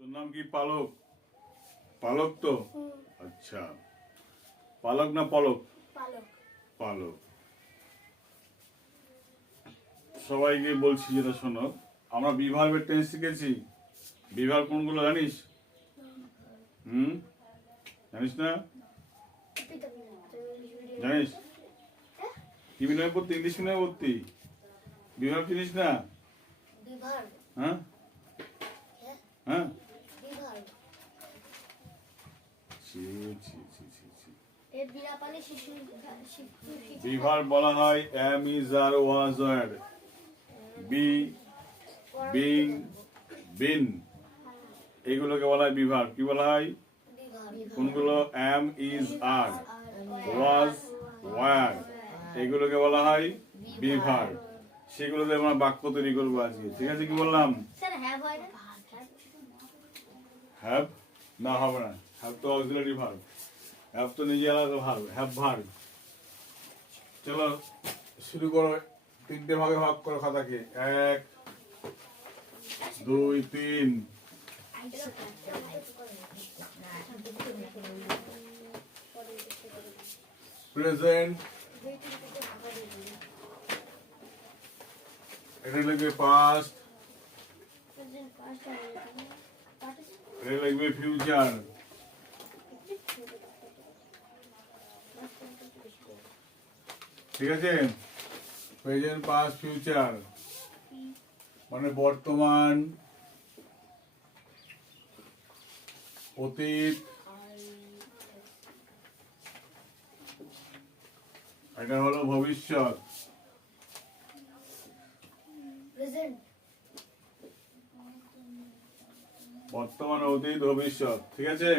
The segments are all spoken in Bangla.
তোর নাম কি? পালক? পালক তো? আচ্ছা, পালক না পলক? পালক। পালক। সবাইকে বলছি যেটা শোনো, আমরা বি ভার্বের টেন্স শিখেছি। বি ভার্ব কোনগুলো জানিস? জানিস না? জানিস? কি বিনয় পড়তি? ইংলিশ বিনয় পড়তি? বি ভার্ব চিনিস না? বিভার। হ্যাঁ হ্যাঁ। বিভার। ছি ছি ছি ছি ছি। এর বিরাপালে শিশু বি ভার্ব বলা হয় am, is, are, was, were. Be, being, been, এইগুলোকে বলা হয় বি ভার্ব। কি বলা হয়? কোনগুলো? Am, is, are, was, were, এগুলোকে বলা হয় বি ভার্ব। সেগুলোতে আমরা বাক্য তৈরি করবো আজকে। ঠিক আছে? কি বললাম? স্যার হ্যাভ হয় না? হ্যাভ না, হবে না। হ্যাভ তো অক্সিলারি ভার্ব। হ্যাভ তো নিজে আলাদা ভার্ব। Have verb. চলো শুরু করো। তিনটে ভাগে ভাগ করো খাতাকে। 1 2 3। প্রেজেন্ট, এটা লিখবে পাস্ট, এটা লিখবে ফিউচার। ঠিক আছে? প্রেজেন্ট, পাস্ট, ফিউচার মানে বর্তমান, অতীত, এটা হলো ভবিষ্যৎ। বর্তমান, অতীত, ভবিষ্যৎ। ঠিক আছে?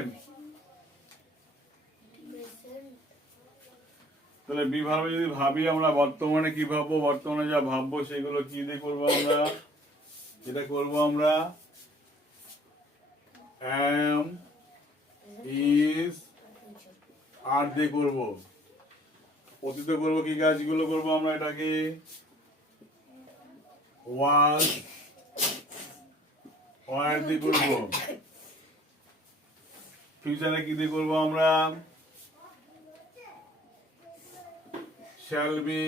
তাহলে বি ভার্বে যদি ভাবি আমরা বর্তমানে কি ভাববো, বর্তমানে যা ভাববো সেগুলো কি দিয়ে করবো আমরা? যেটা করবো আমরা am, is, আর দিয়ে করবো। অতীতে করবো কি কাজগুলো করবো আমরা? এটাকে was, were দিয়ে করবো। ফিউচারে কি দিয়ে করবো আমরা? shall be,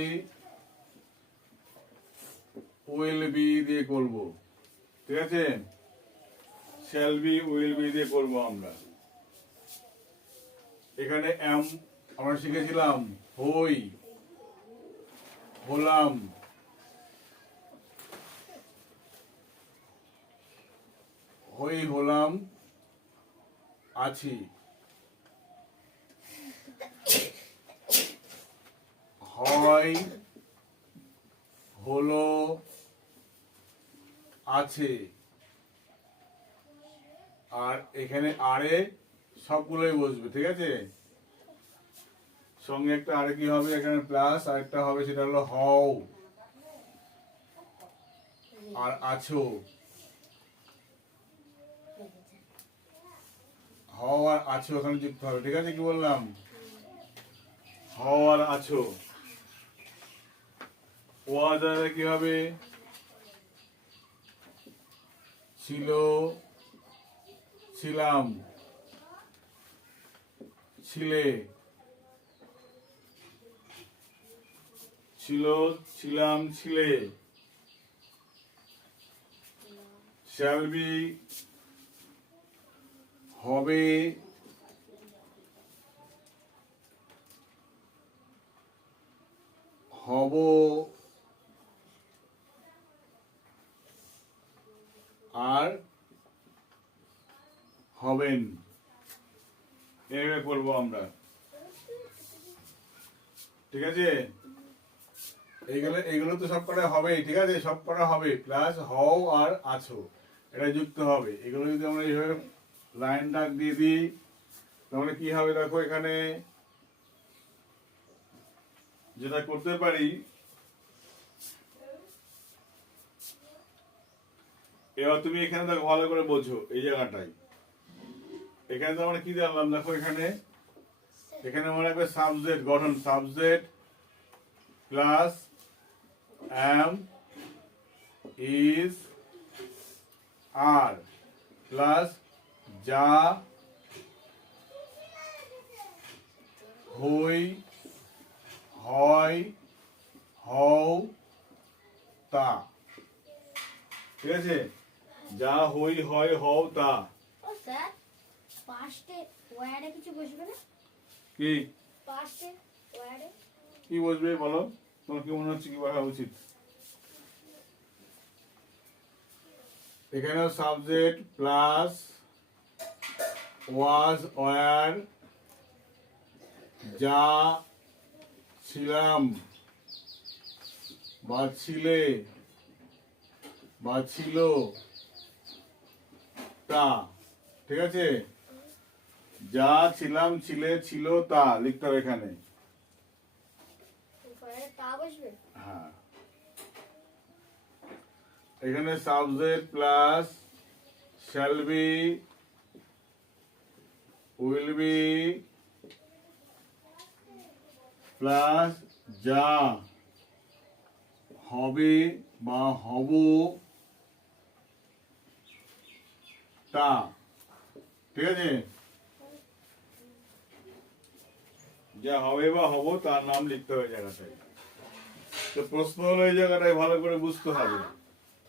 will be দিয়ে করব। ঠিক আছে? shall be, will be দিয়ে করব আমরা। এখানে am আমরা শিখেছিলাম হই, হলাম, হই, হলাম, আছি। হয়, হলো, আছে। আর এখানে আরে সবগুলোই বসবে। ঠিক আছে? সঙ্গে একটা আরে কি হবে এখানে? প্লাস আরেকটা হবে, সেটা হলো হও আর আছো। হও আর আছো ওখানে যুক্ত হবে। ঠিক আছে? কি বললাম? হও আর আছো। ওয়াজ আর কি হবে? ছিল, ছিলাম, ছিলে, ছিল, ছিলাম, ছিলে। shall be হবে, হব, আর হবেন। এইভাবে করবো আমরা। ঠিক আছে? এইগুলো তো সব কটা হবেই। ঠিক আছে? সব কটা হবে, প্লাস হও আর আছো এটা যুক্ত হবে। এগুলো যদি আমরা এইভাবে লাইন দাগ দিয়ে দিই তাহলে কি হবে? দেখো এখানে যেটা করতে পারি, এবার তুমি এখানে দেখো ভালো করে বোঝো। এই জায়গাটায় এখানে তো আমরা কি জানলাম? দেখো এখানে মনে রাখবে সাবজেক্ট গঠন, subject plus am, is, are plus যা হই হয় হও তা। ঠিক আছে, যা হই হয় হও তা। ও স্যার, পাস্টে ওয়ার্ডে কিছু বসবে না? কি পাস্টে ওয়ার্ডে কি বসবে বলো, তোমার কি মনে হচ্ছে কি বলা উচিত? এখানে সাবজেক্ট প্লাস ওয়াজ ওয়ার, যা ছিলাম বা ছিলে বা ছিল তা। ঠিক আছে, যা ছিলাম ছিলে ছিল তা লিখতে হবে এখানে। ওয়ার্ডে তা বসবে? হ্যাঁ, এখানে subject plus shall be, will be plus যা হবে বা হব তা। ঠিক আছে, যা হবে বা হব তার নাম লিখতে হবে জায়গাটায়। তো প্রশ্ন হলো এই জায়গাটায় ভালো করে বুঝতে হবে।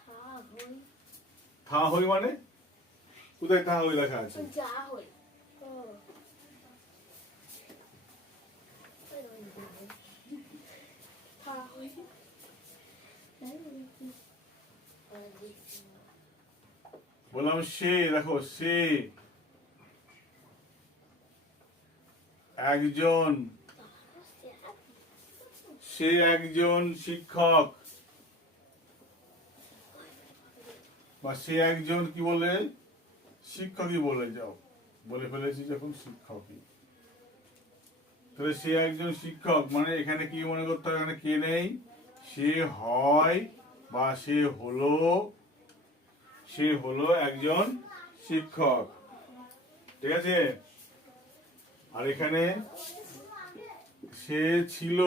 থা হই, থা হই মানে কোথায় থা হই লেখা আছে? যা হই। ও থা হই। বললাম সে, দেখো সে একজন, সে একজন শিক্ষক, বা সে একজন কি বলে, শিক্ষকই বলে যাও, বলে ফেলেছি যখন শিক্ষকই। তাহলে সে একজন শিক্ষক মানে এখানে কি মনে করতে হবে, এখানে কে নেই, সে হয় বা সে হলো একজন শিক্ষক। ঠিক আছে, আর এখানে সে ছিল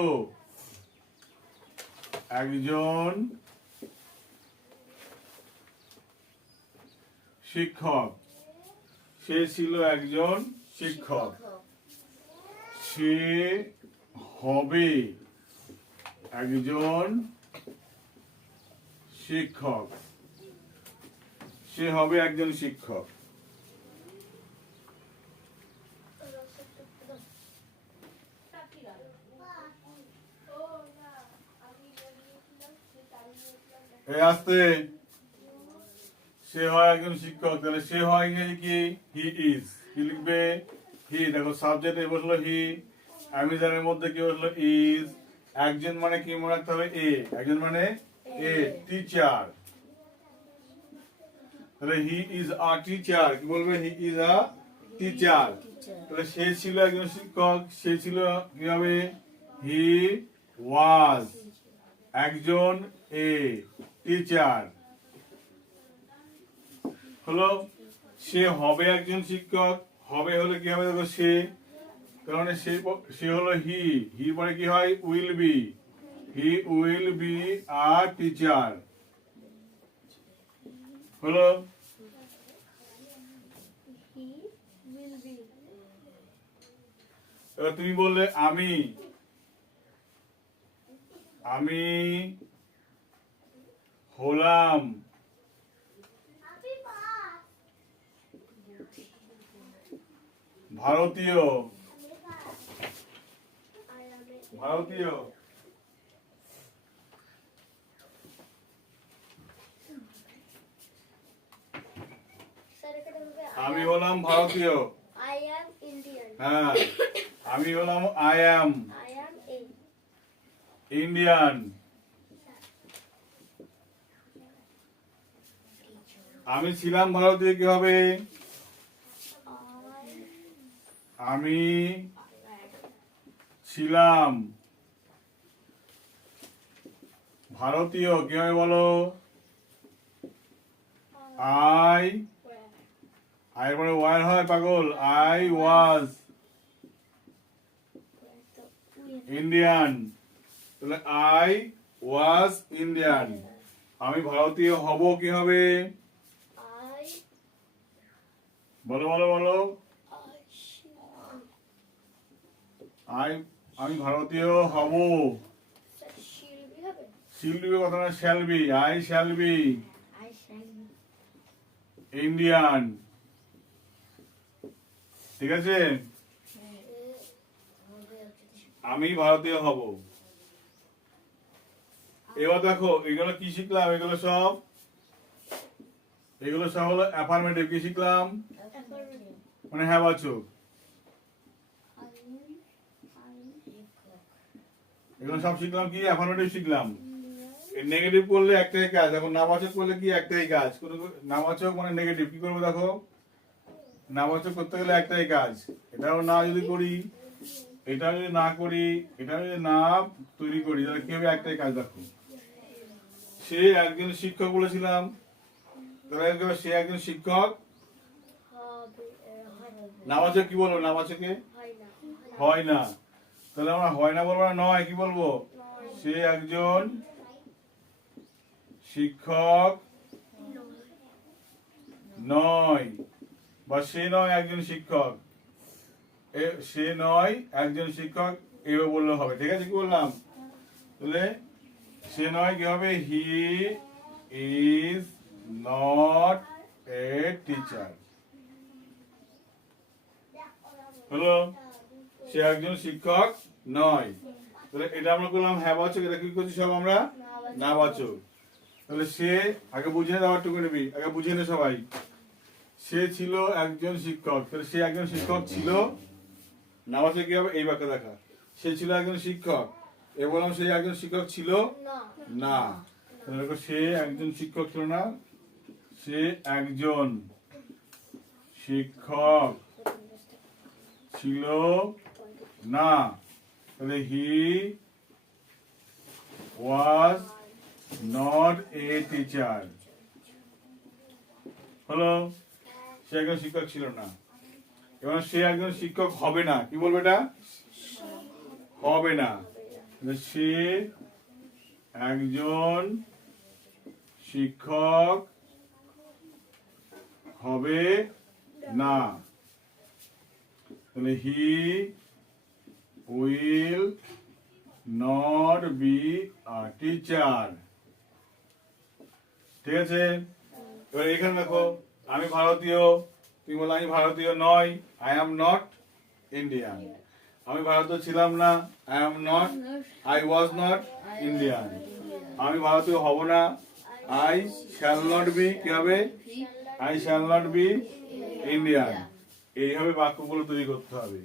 একজন শিক্ষক, সে ছিল একজন শিক্ষক। সে হবে একজন শিক্ষক, সে হবে একজন শিক্ষক। এই আসতে, সে হয় একজন শিক্ষক, তাহলে সে হয় ইংরেজি কি, হি ইজ। কি লিখবে, হি। দেখো সাবজেক্টে বসলো হি, অ্যামিজারের মধ্যে কি বসলো ইজ। একজন মানে কি মনে রাখতে হবে, এ। একজন মানে এ, টিচার। তাহলে হি ইজ আ টিচার, কি বলবে, হি ইজ আ টিচার। তাহলে সে ছিল একজন শিক্ষক, সে ছিল কি হবে, হি ওয়াজ একজন এ টিচার। হলো, সে হবে একজন শিক্ষক, হবে হলে কি হবে, দেখো সে, তার মানে সে হলো হি, হি পরে কি হয়, will be, he will be a teacher. হলো, হি উইল বি। এবার তুমি বললে আমি হলাম ভারতীয়, ভারতীয়। স্যার এখানে হবে আমি হলাম ভারতীয়। I am Indian. হ্যাঁ, আমি হলাম I am I am A Indian. আমি ছিলাম ভারতীয় কি হবে, আমি ছিলাম ভারতীয় কি হবে বলো, আই, আই মানে ওয়ার হয় পাগল, আই ওয়াজ ইন্ডিয়ান। তাহলে আই ওয়াজ ইন্ডিয়ান, আমি ভারতীয় হব কি হবে, আই বলো বলো বলো। আমি ভারতীয় হব। শিল্পী হবে। শিল্পী কথা না, shall be, I shall be I shall be Indian. ঠিক আছে, আমি ভারতীয় হব। এবার দেখো এগুলো কি শিখলাম, এগুলো সব হলো অ্যাফার্মেটিভ। কি শিখলাম? মানে হ্যাঁ বাচক। এগুলো সব শিখলাম কি? অ্যাফার্মেটিভ শিখলাম। নেগেটিভ করলে একটাই কাজ, এখন নাবাচক করলে কি একটাই কাজ। নাবাচক মানে নেগেটিভ, কি করবো দেখো, নাবাচক করতে গেলে একটাই কাজ। এটাও না যদি করি, এটা যদি না করি, এটা যদি না তৈরি করি, তাহলে কি হবে? একটাই কাজ। দেখো সে একজন শিক্ষক বলেছিলাম, তাহলে সে একজন শিক্ষক। নাবাচক কি বলবো? নাবাচকে হয় না, তাহলে আমরা হয় না বলবো না, নয় কি বলবো? সে একজন শিক্ষক নয়, বা সে নয় একজন শিক্ষক। সে নয় একজন শিক্ষক এভাবে বললে হবে। ঠিক আছে, কি বললাম? তাহলে সে নয় কি হবে? He is not a teacher. হলো, সে একজন শিক্ষক নয়। তাহলে এটা আমরা করলাম হ্যাঁ বাচক। এটা কি করছি সব আমরা? না বাচক। তাহলে সে আগে বুঝিয়ে দেওয়ার টুকু নিবি, আগে বুঝিয়ে নে সবাই। সে ছিল একজন শিক্ষক, তাহলে সে একজন শিক্ষক ছিল। না বাচক কি হবে? এই বাক্য দেখা, সে ছিল একজন শিক্ষক। এ বললাম সে একজন শিক্ষক ছিল না। তাহলে দেখো সে একজন শিক্ষক ছিল না, সে একজন শিক্ষক ছিল না। তাহলে হি ওয়াজ নট এ টিচার। হলো, সে একজন শিক্ষক ছিল না। এবার সে একজন শিক্ষক হবে না, কি বলবে? এটা হবে না। সে একজন শিক্ষক হবে না। তাহলে he will not be a teacher. ঠিক আছে, এবার এখানে দেখো আমি ভারতীয়, তুমি বলো আমি ভারতীয় নয়, আই এম নট ইন্ডিয়ান। আমি ভারতীয় ছিলাম না, I am not, I was not Indian. আমি ভারতীয় হব না, আই শ্যাল নট বি, কি হবে? I shall not be Indian. এইভাবে বাক্যগুলো তৈরি করতে হবে।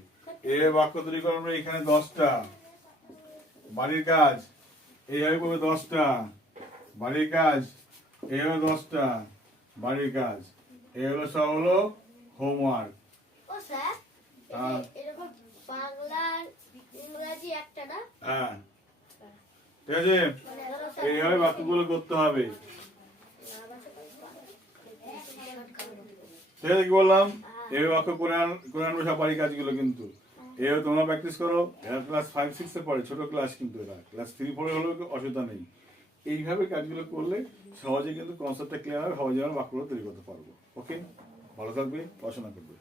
এই বাক্য তৈরি করার পরে এখানে 10টা বাড়ির কাজ, এইভাবে করবে 10টা বাড়ির কাজ, এইভাবে 10টা বাড়ির কাজ। এই হলো সব হলো হোমওয়ার্ক। ও স্যার, এরকম বাংলা ইংরেজি একটা না? হ্যাঁ, ঠিক আছে, এইভাবে বাক্যগুলো করতে হবে। ঠিক আছে, কি বললাম? এইভাবে বাক্য করে আনবে সব বাড়ির কাজগুলো। কিন্তু এইভাবে তোমরা প্র্যাকটিস করো। এরা ক্লাস 5-6 এ পড়ে, ছোট ক্লাস, কিন্তু এরা ক্লাস 3-4 হলেও অসুবিধা নেই। এইভাবে কাজগুলো করলে সহজে কিন্তু কনসেপ্টটা ক্লিয়ার হবে, সহজে আমরা বাক্যগুলো তৈরি করতে পারবো। ওকে, ভালো থাকবে, পড়াশোনা করবে।